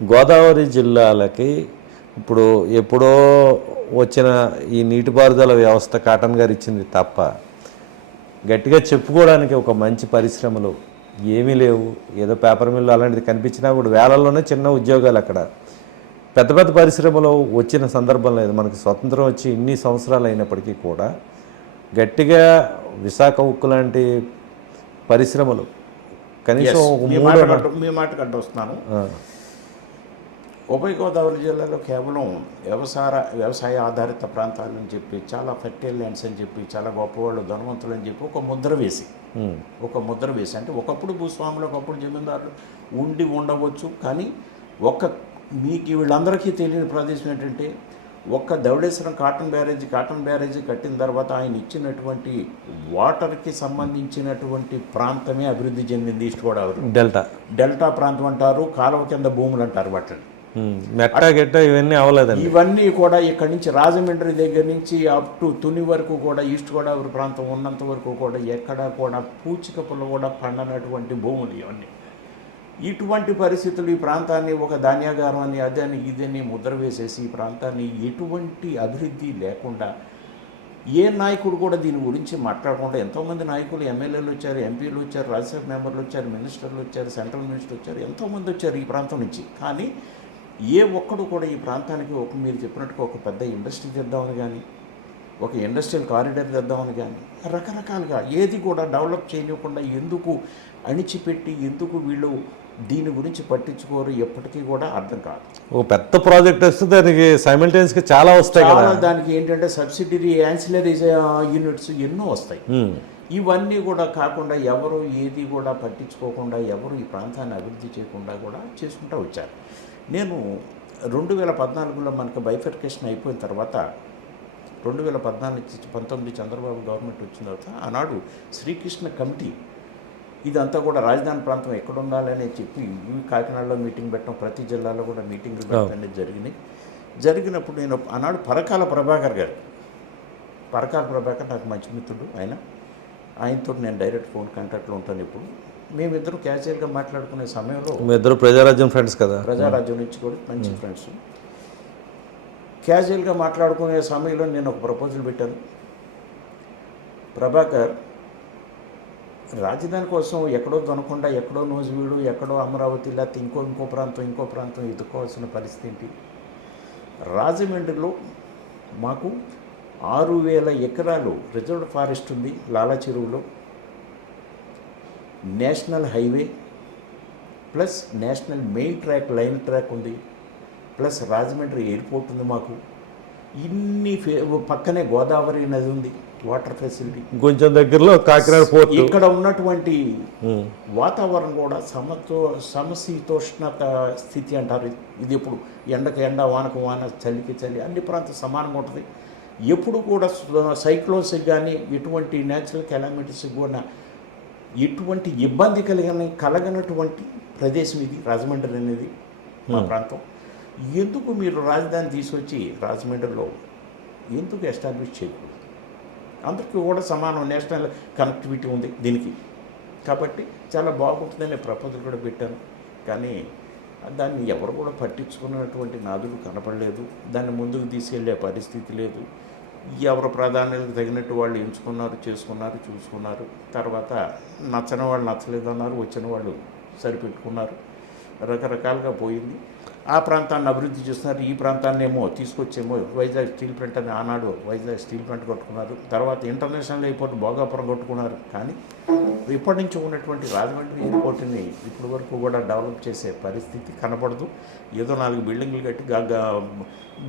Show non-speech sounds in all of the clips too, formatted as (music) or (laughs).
గోదావరి జిల్లాలకి ఇప్పుడు ఎప్పుడో వచ్చిన ఈ నీటిపారుదల వ్యవస్థ కాటన్ గారు ఇచ్చింది తప్ప గట్టిగా చెప్పుకోవడానికి ఒక మంచి పరిశ్రమలు ఏమీ లేవు. ఏదో పేపర్ మిల్లు అలాంటిది కనిపించినా ఇప్పుడు వేలల్లోనే చిన్న ఉద్యోగాలు అక్కడ. పెద్ద పెద్ద పరిశ్రమలు వచ్చిన సందర్భం లేదు. మనకి స్వతంత్రం వచ్చి ఇన్ని సంవత్సరాలు అయినప్పటికీ కూడా గట్టిగా విశాఖ ఉక్కు లాంటి పరిశ్రమలు కనీసం మీ మాట కంటూ వస్తున్నాను ఆ, ఉభయ గోదావరి జిల్లాలో కేవలం వ్యవసాయ వ్యవసాయ ఆధారిత ప్రాంతాలని చెప్పి చాలా ఫెర్టైల్ ల్యాండ్స్ అని చెప్పి చాలా గొప్పవాళ్ళు ధనవంతులు అని చెప్పి ఒక ముద్ర వేసి ఒక ముద్ర వేసి అంటే ఒకప్పుడు భూస్వాములు ఒకప్పుడు జమీందారులు ఉండి ఉండవచ్చు కానీ ఒక్క మీకు వీళ్ళందరికీ తెలియని ప్రదేశం ఏంటంటే ఒక్క Dowleswaram Cotton barrage Cotton barrage కట్టిన తర్వాత ఆయన ఇచ్చినటువంటి వాటర్కి సంబంధించినటువంటి ప్రాంతమే అభివృద్ధి చెందింది ఈస్ట్ గోదావరి డెల్టా. డెల్టా ప్రాంతం అంటారు కాలువ కింద భూములు అంటారు వాటిని. మెట్ట గెట్ట ఇవన్నీ అవ్వలేదండి. ఇవన్నీ కూడా ఇక్కడి నుంచి రాజమండ్రి దగ్గర నుంచి అప్ టు తుని వరకు కూడా ఈస్ట్ గోదావరి ప్రాంతం ఉన్నంత వరకు కూడా ఎక్కడా కూడా పూచికపులు కూడా పండనటువంటి భూములు ఇవన్నీ. ఇటువంటి పరిస్థితులు ఈ ప్రాంతాన్ని ఒక ధాన్యాగారం అని అదని ఇదని ముద్ర వేసేసి ఈ ప్రాంతాన్ని ఎటువంటి అభివృద్ధి లేకుండా ఏ నాయకుడు కూడా దీని గురించి మాట్లాడకుండా ఎంతోమంది నాయకులు ఎమ్మెల్యేలు వచ్చారు ఎంపీలు వచ్చారు రాజ్యసభ మెంబర్లు వచ్చారు మినిస్టర్లు వచ్చారు సెంట్రల్ మినిస్టర్ వచ్చారు ఎంతోమంది వచ్చారు ఈ ప్రాంతం నుంచి. కానీ ఏ ఒక్కడు కూడా ఈ ప్రాంతానికి ఒక మీరు చెప్పినట్టుగా ఒక పెద్ద ఇండస్ట్రీ తెద్దామని కానీ ఒక ఇండస్ట్రియల్ కారిడార్ తెద్దామని కానీ రకరకాలుగా ఏది కూడా డెవలప్ చేయనివ్వకుండా ఎందుకు అణిచిపెట్టి ఎందుకు వీళ్ళు దీని గురించి పట్టించుకోరు ఎప్పటికీ కూడా అర్థం కాదు. ఒక పెద్ద ప్రాజెక్ట్ వస్తే దానికి సైమిల్టేనియస్గా చాలా వస్తాయి కదా. దానికి ఏంటంటే సబ్సిడరీ యాన్సిలరీ యూనిట్స్ ఎన్నో వస్తాయి. ఇవన్నీ కూడా కాకుండా ఎవరు ఏది కూడా పట్టించుకోకుండా ఎవరు ఈ ప్రాంతాన్ని అభివృద్ధి చేయకుండా కూడా చేసుకుంటూ వచ్చారు. నేను రెండు వేల పద్నాలుగులో మనకు బైఫర్కేషన్ అయిపోయిన తర్వాత రెండు వేల పద్నాలుగు నుంచి పంతొమ్మిది చంద్రబాబు గవర్నమెంట్ వచ్చిన తర్వాత ఆనాడు శ్రీకృష్ణ కమిటీ ఇదంతా కూడా రాజధాని ప్రాంతం ఎక్కడ ఉండాలని చెప్పి ఇవి కాకినాడలో మీటింగ్ పెట్టడం ప్రతి జిల్లాలో కూడా మీటింగ్లు పెట్టడం అనేది జరిగినాయి. జరిగినప్పుడు నేను ఆనాడు పరకాల ప్రభాకర్ గారు పరకాల ప్రభాకర్ నాకు మంచి మిత్రుడు ఆయన. ఆయనతో నేను డైరెక్ట్ ఫోన్ కాంటాక్ట్లో ఉంటాను ఇప్పుడు. మేమిద్దరం క్యాజువల్గా మాట్లాడుకునే సమయంలో మీ ఇద్దరు ప్రజారాజ్యం ఫ్రెండ్స్ కదా. ప్రజారాజ్యం నుంచి కూడా మంచి ఫ్రెండ్స్ క్యాజువల్గా మాట్లాడుకునే సమయంలో నేను ఒక ప్రపోజల్ పెట్టాను. ప్రభాకర్ రాజధాని కోసం ఎక్కడో దొనకుండా ఎక్కడో నోజువీడు ఎక్కడో అమరావతి లేకపోతే ఇంకో ఇంకో ప్రాంతం ఇంకో ప్రాంతం ఎదుర్కోవాల్సిన పరిస్థితి ఏంటి? రాజమండ్రిలో మాకు ఆరు వేల ఎకరాలు రిజర్వ్డ్ ఫారెస్ట్ ఉంది లాలా చెరువులో. National highway plus national main track line track ఉంది. ప్లస్ రాజమండ్రి ఎయిర్పోర్ట్ ఉంది మాకు. ఇన్ని ఫే పక్కనే గోదావరి నది ఉంది వాటర్ ఫెసిలిటీ. కొంచెం దగ్గరలో కాకినాడ పోర్ట్. ఇక్కడ ఉన్నటువంటి వాతావరణం కూడా సమతో సమశీతోష్ణత స్థితి అంటారు. ఇది. ఎప్పుడు ఎండకు ఎండ వానకు వాన చలికి చలి అన్ని ప్రాంతం సమానంగా ఉంటుంది. ఎప్పుడు కూడా సైక్లోన్స్ కానీ ఎటువంటి న్యాచురల్ కెలామిటీస్ కూడా ఎటువంటి ఇబ్బంది కలిగిన కలగనటువంటి ప్రదేశం ఇది రాజమండ్రి అనేది మా ప్రాంతం. ఎందుకు మీరు రాజధాని తీసుకొచ్చి రాజమండ్రిలో ఎందుకు ఎస్టాబ్లిష్ చేయకూడదు? అందరికీ కూడా సమానం నేషనల్ కనెక్టివిటీ ఉంది దీనికి. కాబట్టి చాలా బాగుంటుందని ప్రపోజల్ కూడా పెట్టాను. కానీ దాన్ని ఎవరు కూడా పట్టించుకున్నటువంటి నాదులు కనపడలేదు. దాన్ని ముందుకు తీసుకెళ్ళే పరిస్థితి లేదు. ఎవరు ప్రాధాన్యతకు తగినట్టు వాళ్ళు ఎంచుకున్నారు చేసుకున్నారు చూసుకున్నారు. తర్వాత నచ్చని వాళ్ళు నచ్చలేదన్నారు వచ్చిన వాళ్ళు సరిపెట్టుకున్నారు. రకరకాలుగా పోయింది. ఆ ప్రాంతాన్ని అభివృద్ధి చేస్తున్నారు. ఈ ప్రాంతాన్ని ఏమో తీసుకొచ్చేమో వైజాగ్ స్టీల్ ప్లాంట్ అని ఆనాడు వైజాగ్ స్టీల్ ప్లాంట్ కట్టుకున్నారు. తర్వాత ఇంటర్నేషనల్ ఎయిర్పోర్ట్ భోగాపురం కట్టుకున్నారు. కానీ ఇప్పటి నుంచి ఉన్నటువంటి రాజమండ్రి ఎయిర్పోర్ట్ని ఇప్పటి వరకు కూడా డెవలప్ చేసే పరిస్థితి కనపడదు. ఏదో నాలుగు బిల్డింగ్లు కట్టి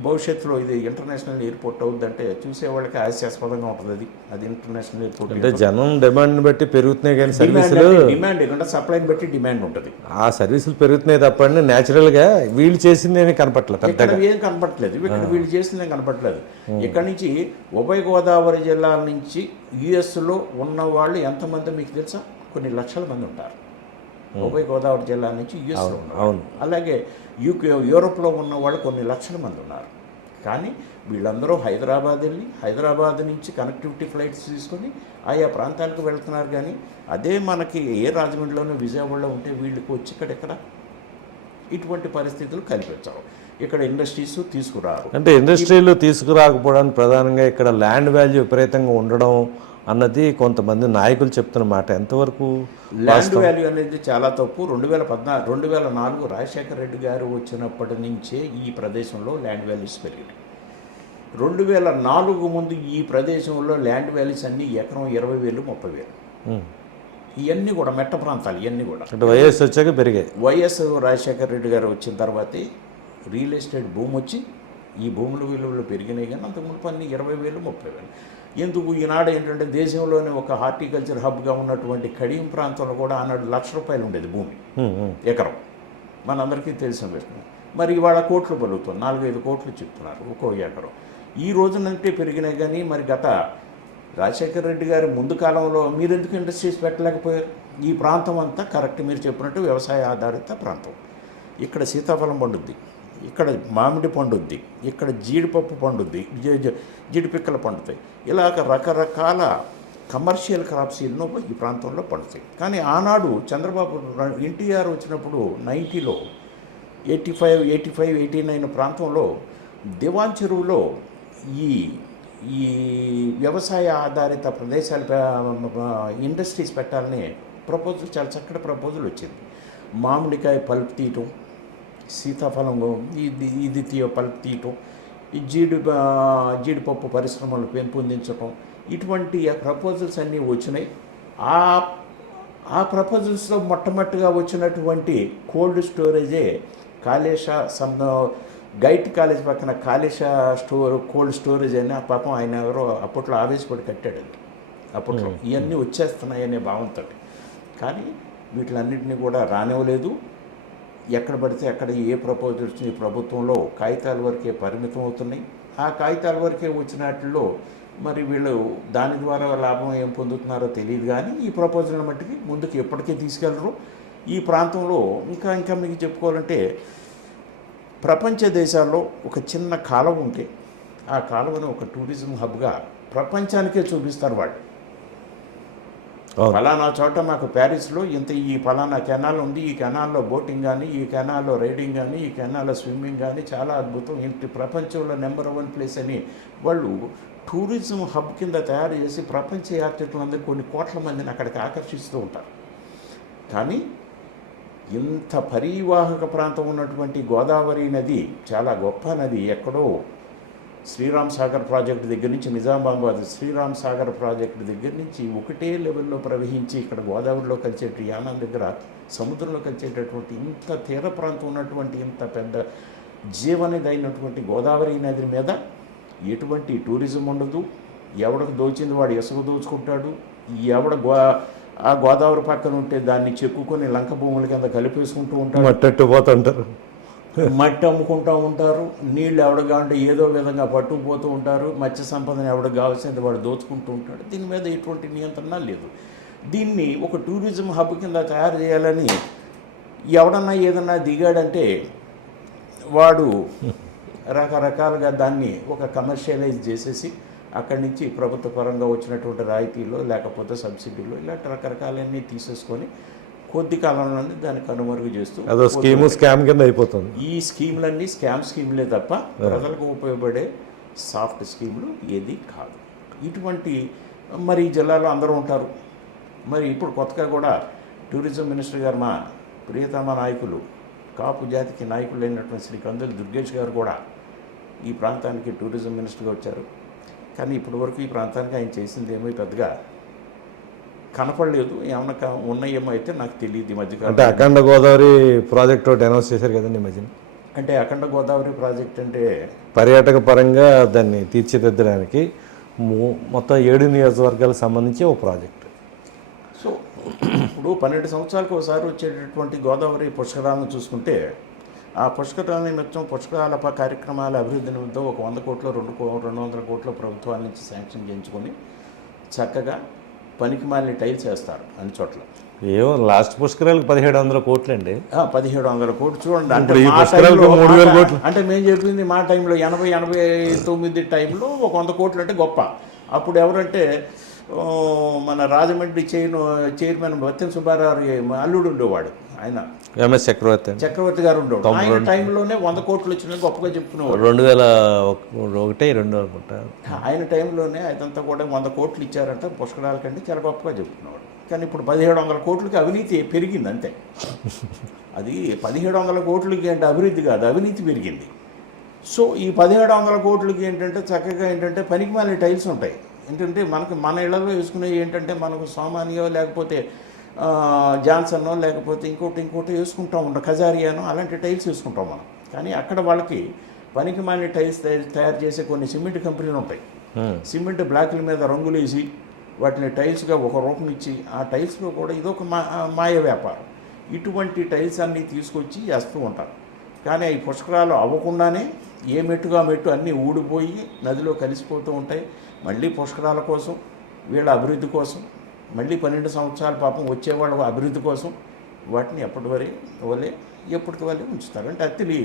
భవిష్యత్తులో ఇది ఇంటర్నేషనల్ ఎయిర్పోర్ట్ అవుద్దంటే చూసేవాళ్ళకి హాస్యాస్పదంగా ఉంటుంది అది. అది ఇంటర్నేషనల్ ఎయిర్పోర్ట్ అంటే జనం డిమాండ్ బట్టి పెరుగుతున్నాయి కానీ డిమాండ్ సర్వీసులు డిమాండ్ ఎందుకంటే సప్లైని బట్టి డిమాండ్ ఉంటుంది. ఆ సర్వీసులు పెరుగుతున్నాయి తప్పండి. న్యాచురల్గా వీళ్ళు చేసింది ఏమీ కనపట్లేదు ఇక్కడ ఏం కనపట్లేదు ఇక్కడ వీళ్ళు చేసిందే కనపట్లేదు ఇక్కడ నుంచి ఉభయ గోదావరి జిల్లాల నుంచి యుఎస్లో ఉన్న వాళ్ళు ఎంతమంది మీకు తెలుసా? కొన్ని లక్షల మంది ఉంటారు. ఉభయ గోదావరి జిల్లా నుంచి యుఎస్లో ఉన్నారు. అవును. అలాగే యూకే యూరోప్లో ఉన్న వాళ్ళు కొన్ని లక్షల మంది ఉన్నారు. కానీ వీళ్ళందరూ హైదరాబాద్ వెళ్ళి హైదరాబాద్ నుంచి కనెక్టివిటీ ఫ్లైట్స్ తీసుకొని ఆయా ప్రాంతాలకు వెళ్తున్నారు. కానీ అదే మనకి ఏ రాజమండ్రిలోనూ విజయవాడలో ఉంటే వీళ్ళకి వచ్చి ఇక్కడ ఎక్కడ? ఇటువంటి పరిస్థితులు కల్పించరు ఇక్కడ ఇండస్ట్రీస్ తీసుకురారు. అంటే ఇండస్ట్రీలు తీసుకురాకపోవడానికి ప్రధానంగా ఇక్కడ ల్యాండ్ వాల్యూ విపరీతంగా ఉండడం అన్నది కొంతమంది నాయకులు చెప్తున్న మాట. ఎంతవరకు ల్యాండ్ వాల్యూ అనేది చాలా తప్పు. రెండు వేల పద్నాలుగు రెండు వేల నాలుగు రాజశేఖర రెడ్డి గారు వచ్చినప్పటి నుంచే ఈ ప్రదేశంలో ల్యాండ్ వాల్యూస్ పెరిగాయి. రెండు వేల నాలుగు ముందు ఈ ప్రదేశంలో ల్యాండ్ వాల్యూస్ అన్నీ ఎకరం ఇరవై వేలు ముప్పై వేలు. ఇవన్నీ కూడా మెట్ట ప్రాంతాలు ఇవన్నీ కూడా. అంటే వైఎస్ వచ్చాక పెరిగాయి. వైఎస్ రాజశేఖర రెడ్డి గారు వచ్చిన తర్వాతే రియల్ ఎస్టేట్ భూమి వచ్చి ఈ భూముల విలువలు పెరిగినాయి కానీ అంత మునుపు అన్ని ఇరవై వేలు ముప్పై వేలు. ఎందుకు ఈనాడు ఏంటంటే దేశంలోనే ఒక హార్టికల్చర్ హబ్గా ఉన్నటువంటి కడియం ప్రాంతంలో కూడా ఆనాడు లక్ష రూపాయలు ఉండేది భూమి. ఎకరం. మనందరికీ తెలిసిన విషయం. మరి ఇవాళ కోట్లు పలుకుతుంది నాలుగైదు కోట్లు చెప్తున్నారు ఒక్కో ఎకరం. ఈ రోజునంటే పెరిగినాయి కానీ మరి గత రాజశేఖర రెడ్డి గారి ముందు కాలంలో మీరు ఎందుకు ఇండస్ట్రీస్ పెట్టలేకపోయారు? ఈ ప్రాంతం అంతా కరెక్ట్ మీరు చెప్పినట్టు వ్యవసాయ ఆధారిత ప్రాంతం. ఇక్కడ సీతాఫలం పండుద్ది. ఇక్కడ మామిడి పండుద్ది ఇక్కడ జీడిపప్పు పండుద్ది జీ- జీడిపిక్కలు పండుతాయి. ఇలాగ రకరకాల కమర్షియల్ క్రాప్స్ ఎన్నో ఈ ప్రాంతంలో పండుతాయి. కానీ ఆనాడు చంద్రబాబు ఎన్టీఆర్ వచ్చినప్పుడు నైంటీలో eighty five eighty five eighty nine ప్రాంతంలో దివాన్ చెరువులో ఈ ఈ వ్యవసాయ ఆధారిత ప్రదేశాలు ఇండస్ట్రీస్ పెట్టాలని ప్రపోజల్ చాలా చక్కటి ప్రపోజల్ వచ్చింది. మామిడికాయ పల్పు తీయటం సీతాఫలం ఇది ఇది తీయ పల్ప్ తీయటం ఈ జీడి జీడిపప్పు పరిశ్రమలు పెంపొందించటం ఇటువంటి ప్రపోజల్స్ అన్నీ వచ్చినాయి. ఆ ఆ ప్రపోజల్స్లో మొట్టమొదటిగా వచ్చినటువంటి కోల్డ్ స్టోరేజే కాళేశ సమ్ గైట్ కాలేజ్ పక్కన కాళేశ స్టోర్ కోల్డ్ స్టోరేజ్ అని ఆ పాపం ఆయన ఎవరో అప్పట్లో ఆవేశపడి కట్టాడు అప్పట్లో ఇవన్నీ వచ్చేస్తున్నాయనే భావంతో. కానీ వీటిలన్నింటినీ కూడా రానివ్వలేదు. ఎక్కడ పడితే అక్కడ ఏ ప్రపోజల్స్ ఈ ప్రభుత్వంలో కాగితాల వరకే పరిమితం అవుతున్నాయి. ఆ కాగితాల వరకే వచ్చినట్లో మరి వీళ్ళు దాని ద్వారా లాభం ఏం పొందుతున్నారో తెలియదు కానీ ఈ ప్రపోజల్ మట్టికి ముందుకు ఎప్పటికీ తీసుకెళ్ళరు ఈ ప్రాంతంలో ఇంకా ఇంకా మీకు చెప్పుకోవాలంటే ప్రపంచ దేశాల్లో ఒక చిన్న కాలువ ఉంటే ఆ కాలువను ఒక టూరిజం హబ్గా ప్రపంచానికే చూపిస్తారు వాళ్ళు. ఫలానా చోట మాకు ప్యారిస్లో ఇంత ఈ ఫలానా కెనాల్ ఉంది ఈ కెనాల్లో బోటింగ్ కానీ ఈ కెనాల్లో రైడింగ్ కానీ ఈ కెనాల్లో స్విమ్మింగ్ కానీ చాలా అద్భుతం. ఇంటి ప్రపంచంలో నెంబర్ వన్ ప్లేస్ అని వాళ్ళు టూరిజం హబ్ కింద తయారు చేసి ప్రపంచ యాత్రికులందరూ కొన్ని కోట్ల మందిని అక్కడికి ఆకర్షిస్తూ ఉంటారు. కానీ ఇంత పరీవాహక ప్రాంతం ఉన్నటువంటి గోదావరి నది చాలా గొప్ప నది ఎక్కడో శ్రీరామ్ సాగర్ ప్రాజెక్టు దగ్గర నుంచి నిజామాబాద్ శ్రీరామ్ సాగర్ ప్రాజెక్టు దగ్గర నుంచి ఒకటే లెవెల్లో ప్రవహించి ఇక్కడ గోదావరిలో కలిసేటి యానం దగ్గర సముద్రంలో కలిసేటటువంటి ఇంత తీర ప్రాంతం ఉన్నటువంటి ఇంత పెద్ద జీవనది అయినటువంటి గోదావరి నది మీద ఎటువంటి టూరిజం ఉండదు. ఎవడకు దోచింది వాడు ఇసుక దోచుకుంటాడు. ఎవడ గో ఆ గోదావరి పక్కన ఉంటే దాన్ని చెక్కుకొని లంక భూముల కింద కలిపేసుకుంటూ ఉంటాడు. పోతుంటారు. మట్టి అమ్ముకుంటూ ఉంటారు నీళ్ళు ఎవడగాంటే ఏదో విధంగా పట్టుకుపోతూ ఉంటారు మత్స్య సంపదను ఎవడు కావాల్సింది వాడు దోచుకుంటూ ఉంటాడు. దీని మీద ఎటువంటి నియంత్రణ లేదు. దీన్ని ఒక టూరిజం హబ్ కింద తయారు చేయాలని ఎవడన్నా ఏదన్నా దిగాడంటే వాడు రకరకాలుగా దాన్ని ఒక కమర్షియలైజ్ చేసేసి అక్కడి నుంచి ప్రభుత్వ పరంగా వచ్చినటువంటి రాయితీలో లేకపోతే సబ్సిడీలో ఇలాంటి రకరకాలన్నీ తీసేసుకొని కొద్ది కాలంలోనే దాన్ని కనుమరుగు చేస్తూ అదో స్కీము స్కామ్ కింద అయిపోతుంది. ఈ స్కీములన్నీ స్కామ్ స్కీములే తప్ప ప్రజలకు ఉపయోగపడే సాఫ్ట్ స్కీములు ఏది కాదు. ఇటువంటి మరి ఈ జిల్లాలో అందరూ ఉంటారు. మరి ఇప్పుడు కొత్తగా కూడా టూరిజం మినిస్టర్ గారు మా ప్రియతమ నాయకులు కాపు జాతికి నాయకులు అయినటువంటి శ్రీ కందులు దుర్గేష్ గారు కూడా ఈ ప్రాంతానికి టూరిజం మినిస్టర్గా వచ్చారు. కానీ ఇప్పటి వరకు ఈ ప్రాంతానికి ఆయన చేసింది ఏమీ పెద్దగా కనపడలేదు. ఏమన్నా ఉన్నాయేమో అయితే నాకు తెలియదు ఈ అంటే మధ్యకాలం అఖండ గోదావరి ప్రాజెక్ట్ ఒకటి అనౌన్స్ చేశారు కదండి ఈ మధ్యన. అంటే అఖండ గోదావరి ప్రాజెక్ట్ అంటే పర్యాటక పరంగా దాన్ని తీర్చిదిద్దడానికి మొత్తం ఏడు నియోజకవర్గాలకు సంబంధించి ఒక ప్రాజెక్ట్. సో ఇప్పుడు పన్నెండు సంవత్సరాలకు ఒకసారి వచ్చేటటువంటి గోదావరి పుష్కరాలను చూసుకుంటే ఆ పుష్కరాల నిమిత్తం పుష్కరాల కార్యక్రమాల అభివృద్ధి నిమిత్తం ఒక వంద కోట్లు రెండు కో రెండు వందల కోట్ల ప్రభుత్వాల నుంచి శాంక్షన్ చేయించుకొని చక్కగా పనికి మాలిన టైల్స్ వేస్తారు అన్ని చోట్ల. ఏమో లాస్ట్ పుష్కరాలకు పదిహేడు వందల కోట్లు అండి పదిహేడు వందల కోట్లు. చూడండి అంటే మూడు వేల కోట్లు. అంటే మేము చెప్పింది మా టైంలో ఎనభై ఎనభై తొమ్మిది టైంలో ఒక వంద కోట్లు అంటే గొప్ప. అప్పుడు ఎవరంటే మన రాజమండ్రి చైర్ చైర్మన్ బత్తిన సుబ్బారావు అల్లుడు ఉండేవాడు ఆయన. ఎంఎస్ చక్రవర్తి చక్రవర్తి గారు ఉండేవాడు. ఆయన టైంలోనే వంద కోట్లు వచ్చినాయి గొప్పగా చెప్పుకునేవాడు. రెండు వేల ఒక- ఒకటి రెండు అనుకుంటా. ఆయన టైంలోనే అదంతా కూడా వంద కోట్లు ఇచ్చారంట. పుష్కరాల కంటే చాలా గొప్పగా చెప్తున్నాడు కానీ ఇప్పుడు పదిహేడు వందల కోట్లకి అవినీతి పెరిగింది అంతే. (laughs) అది పదిహేడు వందల కోట్లకి అంటే అభివృద్ధి కాదు అవినీతి పెరిగింది. సో ఈ పదిహేడు వందల కోట్లకి ఏంటంటే చక్కగా ఏంటంటే పనికి మాలిన టైల్స్ ఉంటాయి. ఏంటంటే మనకి మన ఇళ్ళలో వేసుకునేవి ఏంటంటే మనకు సామాన్యో లేకపోతే జాన్సన్నో లేకపోతే ఇంకోటి ఇంకోటి వేసుకుంటాం ఉంటాం ఖజారియానో అలాంటి టైల్స్ వేసుకుంటాం మనం. కానీ అక్కడ వాళ్ళకి పనికి మాలిన టైల్స్ తయారు- చేసే కొన్ని సిమెంట్ కంపెనీలు ఉంటాయి. Hmm. సిమెంట్ బ్లాకుల మీద రంగులు వేసి వాటిని టైల్స్గా ఒక రూపం ఇచ్చి ఆ టైల్స్లో కూడా ఇదొక మా మాయ వ్యాపారం. ఇటువంటి టైల్స్ అన్నీ తీసుకొచ్చి వేస్తూ ఉంటారు కానీ అవి పుష్కరాలు అవ్వకుండానే ఏ మెట్టుగా మెట్టు అన్నీ ఊడిపోయి నదిలో కలిసిపోతూ ఉంటాయి. మళ్ళీ పుష్కరాల కోసం వీళ్ళ అభివృద్ధి కోసం మళ్ళీ పన్నెండు సంవత్సరాల పాపం వచ్చేవాళ్ళ అభివృద్ధి కోసం వాటిని ఎప్పటి వరే వలే ఎప్పటికి వల్లే ఉంచుతారు. అంటే అత్తిలి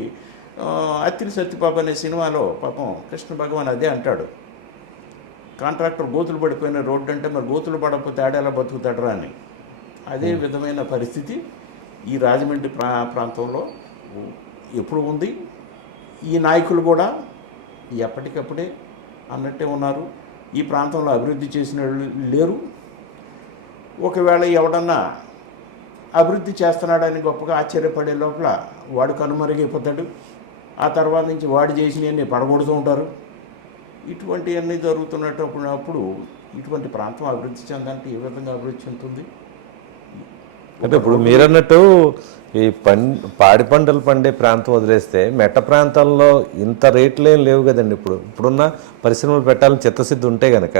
అత్తిలి సత్యపాప అనే సినిమాలో పాపం కృష్ణ భగవాన్ అదే అంటాడు. కాంట్రాక్టర్ గోతులు పడిపోయిన రోడ్డు అంటే మరి గోతులు పడకపోతే ఆడ ఎలా బతుకుతాడరా అని. అదే విధమైన పరిస్థితి ఈ రాజమండ్రి ప్రా ప్రాంతంలో ఎప్పుడు ఉంది. ఈ నాయకులు కూడా ఎప్పటికప్పుడే అన్నట్టే ఉన్నారు. ఈ ప్రాంతంలో అభివృద్ధి చేసిన వాళ్ళు లేరు. ఒకవేళ ఎవడన్నా అభివృద్ధి చేస్తున్నాడని గొప్పగా ఆశ్చర్యపడే లోపల వాడు కనుమరుగైపోతాడు. ఆ తర్వాత నుంచి వాడు చేసినవన్నీ పడగొడుతూ ఉంటారు. ఇటువంటివన్నీ జరుగుతున్నప్పుడు ఇటువంటి ప్రాంతం అభివృద్ధి చెందాలంటే ఏ విధంగా అభివృద్ధి చెందుతుంది? అంటే ఇప్పుడు మీరన్నట్టు ఈ పం పాడి పంటలు పండే ప్రాంతం వదిలేస్తే మెట్ట ప్రాంతాల్లో ఇంత రేట్లు ఏం లేవు కదండి ఇప్పుడు. ఇప్పుడున్న పరిశ్రమలు పెట్టాలని చిత్తశుద్ధి ఉంటే గనక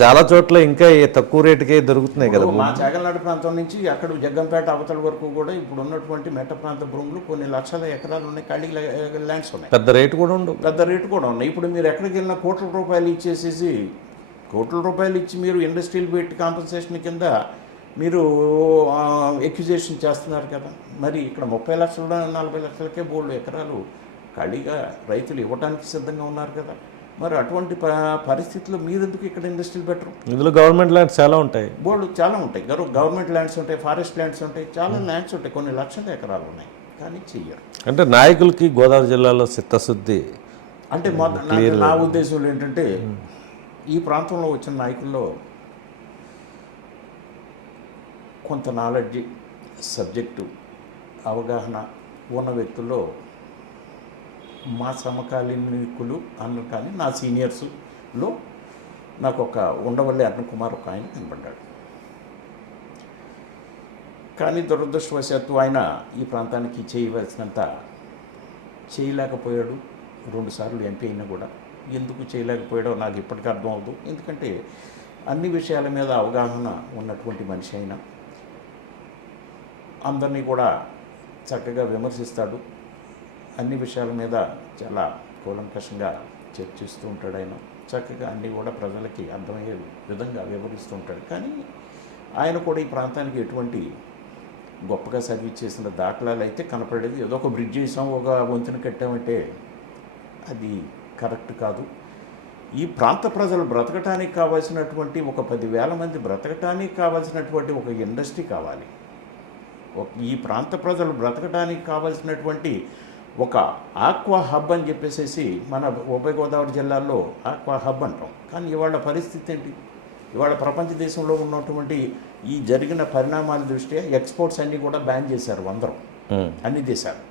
చాలా చోట్ల ఇంకా తక్కువ రేటుకే దొరుకుతున్నాయి కదా. మా చాగల్నాడు ప్రాంతం నుంచి అక్కడ జగ్గంపేట అవతల వరకు కూడా ఇప్పుడు ఉన్నటువంటి మెట్ట ప్రాంత భూములు కొన్ని లక్షల ఎకరాలు ఉన్నాయి. ఖాళీ ల్యాండ్స్ ఉన్నాయి. పెద్ద రేటు కూడా ఉండవు. పెద్ద రేటు కూడా ఉన్నాయి. ఇప్పుడు మీరు ఎక్కడికి వెళ్ళినా కోట్ల రూపాయలు ఇచ్చేసేసి కోట్ల రూపాయలు ఇచ్చి మీరు ఇండస్ట్రియల్ పెట్టి కాంపన్సేషన్ కింద మీరు ఎక్యుజేషన్ చేస్తున్నారు కదా. మరి ఇక్కడ ముప్పై లక్షల నలభై లక్షలకే బోల్డ్ ఎకరాలు ఖాళీగా రైతులు ఇవ్వడానికి సిద్ధంగా ఉన్నారు కదా. మరి అటువంటి పరిస్థితుల్లో మీరెందుకు ఇక్కడ ఇండస్ట్రీలు పెట్టరు? ఇందులో గవర్నమెంట్ ల్యాండ్స్ చాలా ఉంటాయి. బోర్డు చాలా ఉంటాయి. గవర్నమెంట్ ల్యాండ్స్ ఉంటాయి ఫారెస్ట్ ల్యాండ్స్ ఉంటాయి చాలా ల్యాండ్స్ ఉంటాయి. కొన్ని లక్షల ఎకరాలు ఉన్నాయి. కానీ చెయ్యరు. అంటే నాయకులకి గోదావరి జిల్లాలో చిత్తశుద్ధి అంటే నా ఉద్దేశంలో ఏంటంటే ఈ ప్రాంతంలో వచ్చిన నాయకుల్లో కొంత నాలెడ్జ్ సబ్జెక్టు అవగాహన ఉన్న వ్యక్తుల్లో మా సమకాలీనకులు అన్న కానీ నా సీనియర్స్లో నాకు ఒక ఉండవల్లి అరుణ్ కుమార్ ఒక ఆయన కనపడ్డాడు కానీ దురదృష్టవశాత్తు ఆయన ఈ ప్రాంతానికి చేయవలసినంత చేయలేకపోయాడు. రెండుసార్లు ఎంపీ అయినా కూడా. ఎందుకు చేయలేకపోయాడో నాకు ఇప్పటికీ అర్థం అవ్వదు ఎందుకంటే అన్ని విషయాల మీద అవగాహన ఉన్నటువంటి మనిషి అయినా అందరినీ కూడా చక్కగా విమర్శిస్తాడు. అన్ని విషయాల మీద చాలా కూలంకషంగా చర్చిస్తూ ఉంటాడు ఆయన. చక్కగా అన్నీ కూడా ప్రజలకి అర్థమయ్యే విధంగా వివరిస్తూ ఉంటాడు. కానీ ఆయన కూడా ఈ ప్రాంతానికి ఎటువంటి గొప్పగా సర్వీస్ చేసిన దాఖలాలు అయితే కనపడేది ఏదో ఒక బ్రిడ్జ్ చేసాం ఒక వంతెన కట్టామంటే అది కరెక్ట్ కాదు. ఈ ప్రాంత ప్రజలు బ్రతకటానికి కావాల్సినటువంటి ఒక పదివేల మంది బ్రతకటానికి కావాల్సినటువంటి ఒక ఇండస్ట్రీ కావాలి. ఈ ప్రాంత ప్రజలు బ్రతకడానికి కావాల్సినటువంటి ఒక ఆక్వా హబ్ అని చెప్పేసి మన ఉభయ గోదావరి జిల్లాల్లో ఆక్వా హబ్ అంటాం. కానీ ఇవాళ పరిస్థితి ఏంటి? ఇవాళ ప్రపంచ దేశంలో ఉన్నటువంటి ఈ జరిగిన పరిణామాల దృష్ట్యా ఎక్స్పోర్ట్స్ అన్నీ కూడా బ్యాన్ చేశారు అందరం. అన్ని దేశాలు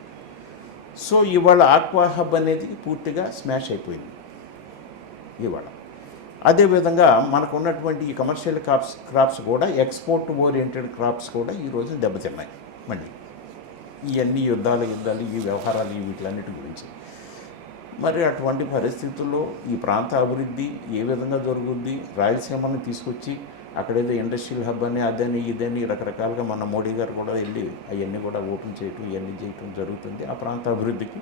సో ఇవాళ ఆక్వా హబ్ అనేది పూర్తిగా స్మాష్ అయిపోయింది. ఇవాళ. అదేవిధంగా మనకు ఉన్నటువంటి ఈ కమర్షియల్ క్రాప్స్ క్రాప్స్ కూడా ఎక్స్పోర్ట్ ఓరియంటెడ్ క్రాప్స్ కూడా ఈ రోజున దెబ్బతిన్నాయి. మళ్ళీ ఇవన్నీ యుద్ధాలు యుద్ధాలు ఈ వ్యవహారాలు వీటిలన్నిటి గురించి. మరి అటువంటి పరిస్థితుల్లో ఈ ప్రాంత అభివృద్ధి ఏ విధంగా జరుగుద్ది? రాయలసీమను తీసుకొచ్చి అక్కడేదో ఇండస్ట్రియల్ హబ్ అని అదని ఇదని రకరకాలుగా మన మోడీ గారు కూడా వెళ్ళి అవన్నీ కూడా ఓపెన్ చేయటం ఇవన్నీ చేయటం జరుగుతుంది. ఆ ప్రాంత అభివృద్ధికి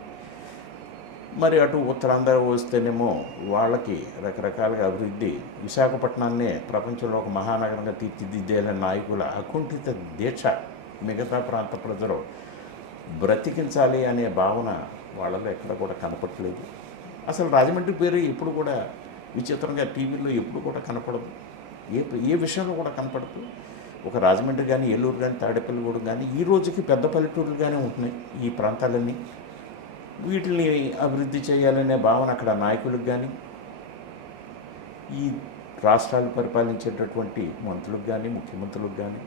మరి అటు ఉత్తరాంధ్ర వస్తేనేమో వాళ్ళకి రకరకాలుగా అభివృద్ధి. విశాఖపట్నాన్నే ప్రపంచంలో ఒక మహానగరంగా తీర్చిదిద్దేయాలనే నాయకుల అకుంఠిత దీక్ష మిగతా ప్రాంత ప్రజలు బ్రతికించాలి అనే భావన వాళ్ళలో ఎక్కడ కూడా కనపట్లేదు అసలు రాజమండ్రి పేరు ఇప్పుడు కూడా విచిత్రంగా టీవీలో ఎప్పుడు కూడా కనపడదు. ఏ ఏ విషయంలో కూడా కనపడదు. ఒక రాజమండ్రి కానీ ఏలూరు కానీ తాడేపల్లిగూడెం కానీ ఈ రోజుకి పెద్ద పల్లెటూరులు కానీ ఉంటున్నాయి ఈ ప్రాంతాలన్నీ. వీటిని అభివృద్ధి చేయాలనే భావన అక్కడ నాయకులకు కానీ ఈ రాష్ట్రాలు పరిపాలించేటటువంటి మంత్రులకు కానీ ముఖ్యమంత్రులకు కానీ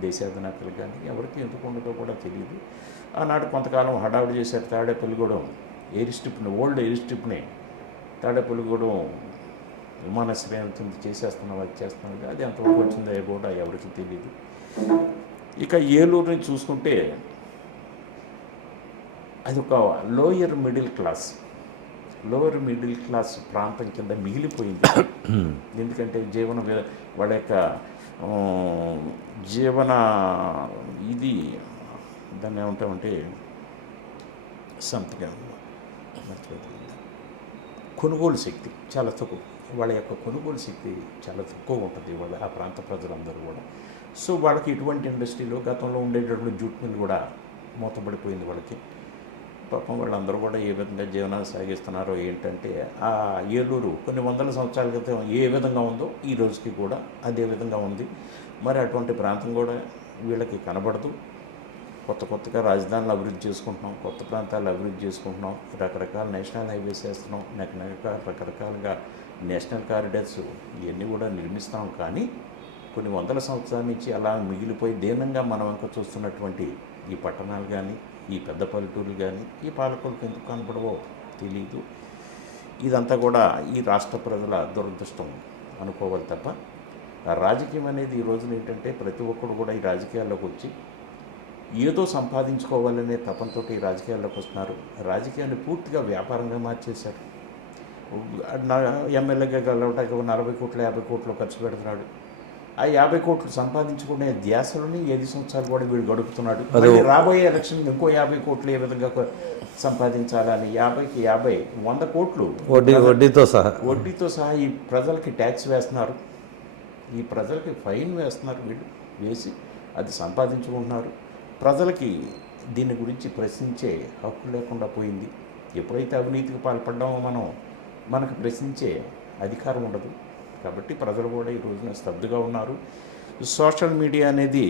దేశాధినేతలకు కానీ ఎవరికి ఎందుకు ఉండదో కూడా తెలియదు. ఆనాడు కొంతకాలం హడావుడి చేశారు తాడేపల్లిగూడెం. ఎయిర్ స్ట్రిప్ని ఓల్డ్ ఎయిర్ స్ట్రిప్ని తాడేపల్లిగూడెం విమానాశ్రయం కింద చేసేస్తున్నాం అది చేస్తున్నాం అది ఎంతవరకు వచ్చిందో కూడా ఎవరికి తెలియదు ఇక ఏలూరుని చూసుకుంటే అది ఒక lower middle class lower middle class ప్రాంతం కింద మిగిలిపోయింది. (coughs) ఎందుకంటే జీవన వాళ్ళ యొక్క జీవన ఇది దాన్ని ఏమంటామంటే మర్చిపోతుంది కొనుగోలు శక్తి చాలా తక్కువ వాళ్ళ యొక్క కొనుగోలు శక్తి చాలా తక్కువ ఉంటుంది వాళ్ళ ఆ ప్రాంత ప్రజలందరూ కూడా. సో వాళ్ళకి ఇటువంటి ఇండస్ట్రీలో గతంలో ఉండేటటువంటి జూట్ మిల్ కూడా మూతపడిపోయింది వాళ్ళకి. పాపం వాళ్ళందరూ కూడా ఏ విధంగా జీవనాన్ని సాగిస్తున్నారో ఏంటంటే ఆ ఏలూరు కొన్ని వందల సంవత్సరాల క్రితం ఏ విధంగా ఉందో ఈ రోజుకి కూడా అదే విధంగా ఉంది. మరి అటువంటి ప్రాంతం కూడా వీళ్ళకి కనబడదు. కొత్త కొత్తగా రాజధానులు అభివృద్ధి చేసుకుంటున్నాం కొత్త ప్రాంతాలు అభివృద్ధి చేసుకుంటున్నాం రకరకాల నేషనల్ హైవేస్ వేస్తున్నాం రకరకాల రకరకాలుగా నేషనల్ కారిడార్స్ ఇవన్నీ కూడా నిర్మిస్తాం కానీ కొన్ని వందల సంవత్సరాల నుంచి అలా మిగిలిపోయి దీనంగా మనం ఇంకా చూస్తున్నటువంటి ఈ పట్టణాలు కానీ ఈ పెద్ద పల్లెటూరులు కానీ ఈ పాలకులకు ఎందుకు కనపడవో తెలియదు ఇదంతా కూడా ఈ రాష్ట్ర ప్రజల దురదృష్టం అనుకోవాలి తప్ప రాజకీయం అనేది ఈ రోజున ఏంటంటే ప్రతి ఒక్కరు కూడా ఈ రాజకీయాల్లోకి వచ్చి ఏదో సంపాదించుకోవాలనే తపంతో ఈ రాజకీయాల్లోకి వస్తున్నారు. రాజకీయాన్ని పూర్తిగా వ్యాపారంగా మార్చేశారు. ఎమ్మెల్యేగా గెలవటానికి నలభై కోట్లు యాభై కోట్లు ఖర్చు పెడుతున్నాడు. ఆ యాభై కోట్లు సంపాదించుకునే ధ్యాసలోని ఐదు సంవత్సరాలు కూడా వీడు గడుపుతున్నాడు. మళ్ళీ రాబోయే ఎలక్షన్ ఇంకో యాభై కోట్లు ఏ విధంగా సంపాదించాలని యాభైకి యాభై వంద కోట్లు వడ్డీ వడ్డీతో సహా. వడ్డీతో సహా ఈ ప్రజలకి ట్యాక్స్ వేస్తున్నారు. ఈ ప్రజలకి ఫైన్ వేస్తున్నారు వీళ్ళు. వేసి అది సంపాదించుకుంటున్నారు. ప్రజలకి దీని గురించి ప్రశ్నించే హక్కు లేకుండా పోయింది. ఎప్పుడైతే అవినీతికి పాల్పడ్డామో మనం మనకు ప్రశ్నించే అధికారం ఉండదు. కాబట్టి ప్రజలు కూడా ఈ రోజున స్తబ్దుగా ఉన్నారు. సోషల్ మీడియా అనేది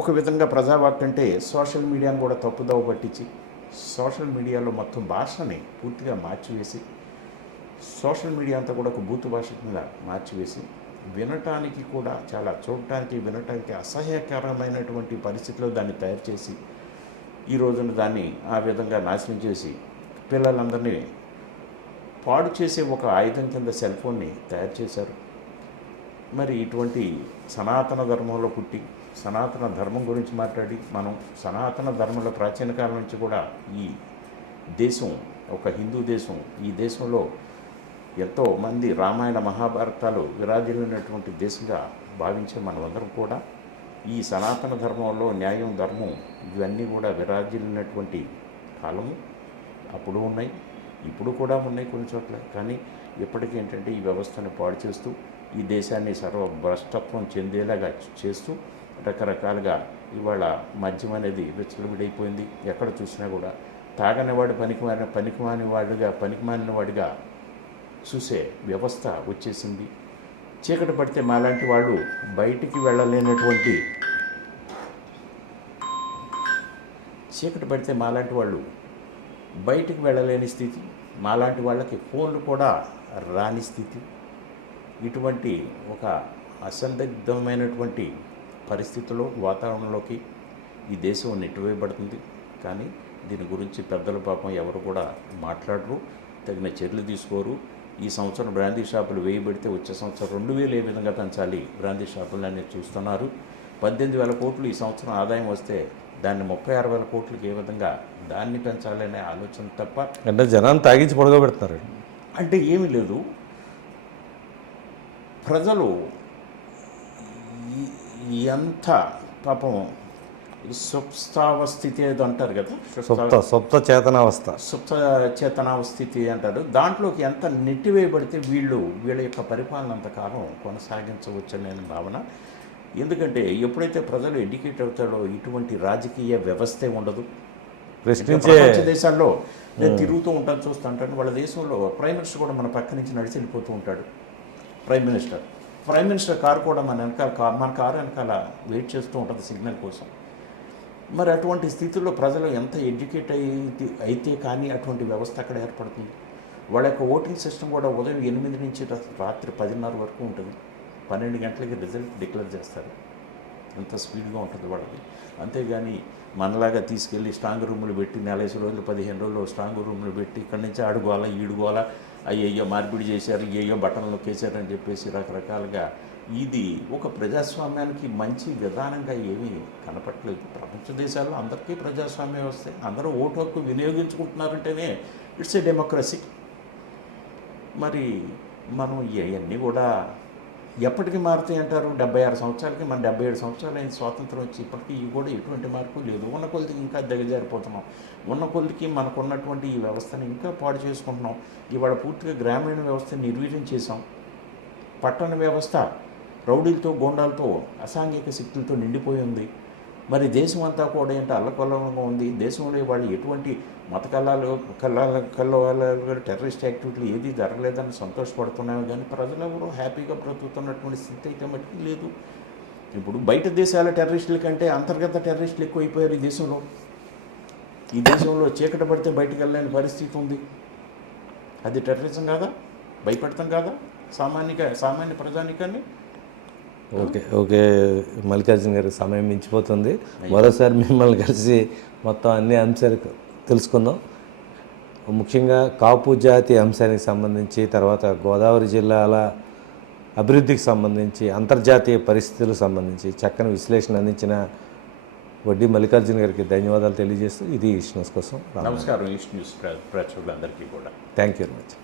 ఒక విధంగా ప్రజావాక్ అంటే సోషల్ మీడియాను కూడా తప్పుదోవ పట్టించి సోషల్ మీడియాలో మొత్తం భాషని పూర్తిగా మార్చివేసి సోషల్ మీడియా అంతా కూడా ఒక బూతు భాష కింద మార్చివేసి వినటానికి కూడా చాలా చూడటానికి వినటానికి అసహ్యకరమైనటువంటి పరిస్థితిలో దాన్ని తయారు చేసి ఈ రోజున దాన్ని ఆ విధంగా నాశనం చేసి పిల్లలందరినీ పాడు చేసే ఒక ఆయుధం కింద సెల్ ఫోన్ని తయారు చేశారు. మరి ఇటువంటి సనాతన ధర్మంలో పుట్టి సనాతన ధర్మం గురించి మాట్లాడి మనం సనాతన ధర్మంలో ప్రాచీన కాలం నుంచి కూడా ఈ దేశం ఒక హిందూ దేశం ఈ దేశంలో ఎంతో మంది రామాయణ మహాభారతాలు విరాజిల్లినటువంటి దేశంగా భావించే మనమందరం కూడా ఈ సనాతన ధర్మంలో న్యాయం ధర్మం ఇవన్నీ కూడా విరాజిల్లినటువంటి కాలము అప్పుడు ఉన్నాయి. ఇప్పుడు కూడా ఉన్నాయి కొన్ని చోట్ల. కానీ ఇప్పటికీ ఏంటంటే ఈ వ్యవస్థను పాడు చేస్తూ ఈ దేశాన్ని సర్వ భ్రష్టత్వం చెందేలాగా చేస్తూ రకరకాలుగా ఇవాళ మద్యం అనేది విచ్చలవిడైపోయింది. ఎక్కడ చూసినా కూడా తాగనివాడు పనికిమాలిన పనికిమాని వాడిగా పనికిమాలిన వాడిగా చూసే వ్యవస్థ వచ్చేసింది. చీకటి పడితే మాలాంటి వాళ్ళు బయటికి వెళ్ళలేనటువంటి చీకటి పడితే మాలాంటి వాళ్ళు బయటికి వెళ్ళలేని స్థితి. మాలాంటి వాళ్ళకి ఫోన్లు కూడా రాని స్థితి. ఇటువంటి ఒక అసందిగ్ధమైనటువంటి పరిస్థితిలో వాతావరణంలోకి ఈ దేశం నెట్టివేయబడుతుంది. కానీ దీని గురించి పెద్దల పాపం ఎవరు కూడా మాట్లాడరు. తగిన చర్యలు తీసుకోరు. ఈ సంవత్సరం బ్రాందీ షాపులు వేయబడితే వచ్చే సంవత్సరం రెండు వేలు ఏ విధంగా పెంచాలి? బ్రాందీ షాపులు అనేది చూస్తున్నారు. పద్దెనిమిది వేల కోట్లు ఈ సంవత్సరం ఆదాయం వస్తే దాన్ని ముప్పై ఆరు వేల కోట్లకి ఏ విధంగా దాన్ని పెంచాలనే ఆలోచన తప్ప అంటే జనాన్ని తాగించి పడుకోబెడుతున్నారు అంటే ఏమీ లేదు. ప్రజలు ఎంత పాపం సుప్తావస్థితి ఏదో అంటారు కదా? సొప్త సొప్త చేతనావస్థ. సుప్త చేతనావస్థితి అంటారు. దాంట్లోకి ఎంత నెట్టివేయబడితే వీళ్ళు వీళ్ళ యొక్క పరిపాలన అంతకాలం కొనసాగించవచ్చని నేను భావన. ఎందుకంటే ఎప్పుడైతే ప్రజలు ఎడ్యుకేట్ అవుతాడో ఇటువంటి రాజకీయ వ్యవస్థే ఉండదు. ప్రశ్నించే దేశాల్లో నేను తిరుగుతూ ఉంటాను చూస్తూ ఉంటాను. వాళ్ళ దేశంలో ప్రైమ్ మినిస్టర్ కూడా మన పక్క నుంచి నడిచి వెళ్ళిపోతూ ఉంటాడు. Prime minister. Prime minister car కూడా మన వెనకాల మన కారు వెనకాల వెయిట్ చేస్తూ ఉంటుంది సిగ్నల్ కోసం. మరి అటువంటి స్థితిలో ప్రజలు ఎంత ఎడ్యుకేట్ అయితే అయితే కానీ అటువంటి వ్యవస్థ అక్కడ ఏర్పడుతుంది. వాళ్ళ యొక్క ఓటింగ్ సిస్టమ్ కూడా ఉదయం ఎనిమిది నుంచి రాత్రి పదిన్నర వరకు ఉంటుంది. పన్నెండు గంటలకి రిజల్ట్ డిక్లేర్ చేస్తారు. అంత స్పీడ్గా ఉంటుంది వాళ్ళకి అంతేగాని మనలాగా తీసుకెళ్ళి స్ట్రాంగ్ రూమ్లు పెట్టి నెలేసి రోజులు పదిహేను రోజులు స్ట్రాంగ్ రూమ్లు పెట్టి ఇక్కడి నుంచి ఆడుకోవాలా ఈడుకోవాలా అయ్యయ్యో మార్పిడి చేశారు ఏయో బటన్లు నొక్కేశారని చెప్పేసి రకరకాలుగా ఇది ఒక ప్రజాస్వామ్యానికి మంచి విధానంగా ఏమీ కనపట్లేదు ప్రపంచ దేశాల్లో అందరికీ ప్రజాస్వామ్యం వస్తే అందరూ ఓటు హక్కు వినియోగించుకుంటున్నారంటేనే ఇట్స్ ఏ డెమోక్రసీ మరి మనం ఇవన్నీ కూడా ఎప్పటికి మారుతాయి అంటారు? డెబ్బై ఆరు సంవత్సరాలకి మన డెబ్బై ఏడు సంవత్సరాలు అయిన స్వాతంత్రం వచ్చి ఇప్పటికీ ఇవి కూడా ఎటువంటి మార్పు లేదు. ఉన్న కొద్దికి ఇంకా దిగజారిపోతున్నాం. ఉన్న కొద్దికి మనకున్నటువంటి ఈ వ్యవస్థను ఇంకా పాడు చేసుకుంటున్నాం. ఇవాళ పూర్తిగా గ్రామీణ వ్యవస్థను నిర్వీర్యం చేసాం పట్టణ వ్యవస్థ రౌడీలతో గోండాలతో అసాంఘిక శక్తులతో నిండిపోయి ఉంది. మరి దేశం అంతా కూడా ఏంటో అల్లకొల్లంగా ఉంది? దేశంలో వాళ్ళు ఎటువంటి మత కళాలు కళాల కళ్ళ టెర్రరిస్ట్ యాక్టివిటీలు ఏది జరగలేదని సంతోషపడుతున్నాయో కానీ ప్రజలు ఎవరు హ్యాపీగా బ్రతుకుతున్నటువంటి స్థితి అయితే మటుకు లేదు. ఇప్పుడు బయట దేశాల టెర్రరిస్టుల కంటే అంతర్గత టెర్రరిస్టులు ఎక్కువైపోయారు ఈ దేశంలో. ఈ దేశంలో చీకటి పడితే బయటికి వెళ్ళలేని పరిస్థితి ఉంది. అది టెర్రరిజం కాదా? భయపెడతాం కాదా? సామాన్య సామాన్య ప్రజానికాన్ని? Okay okay. మల్లికార్జున గారి సమయం మించిపోతుంది. మరోసారి మిమ్మల్ని కలిసి మొత్తం అన్ని అంశాలు తెలుసుకుందాం. ముఖ్యంగా కాపు జాతి అంశానికి సంబంధించి తర్వాత గోదావరి జిల్లాల అభివృద్ధికి సంబంధించి అంతర్జాతీయ పరిస్థితులకు సంబంధించి చక్కని విశ్లేషణ అందించిన వడ్డీ మల్లికార్జున గారికి ధన్యవాదాలు తెలియజేస్తూ ఇది ఇష్యూస్ కోసం నమస్కారం ఈస్ట్ న్యూస్ ప్రే- ప్రేక్షకులందరికీ కూడా. Thank you very much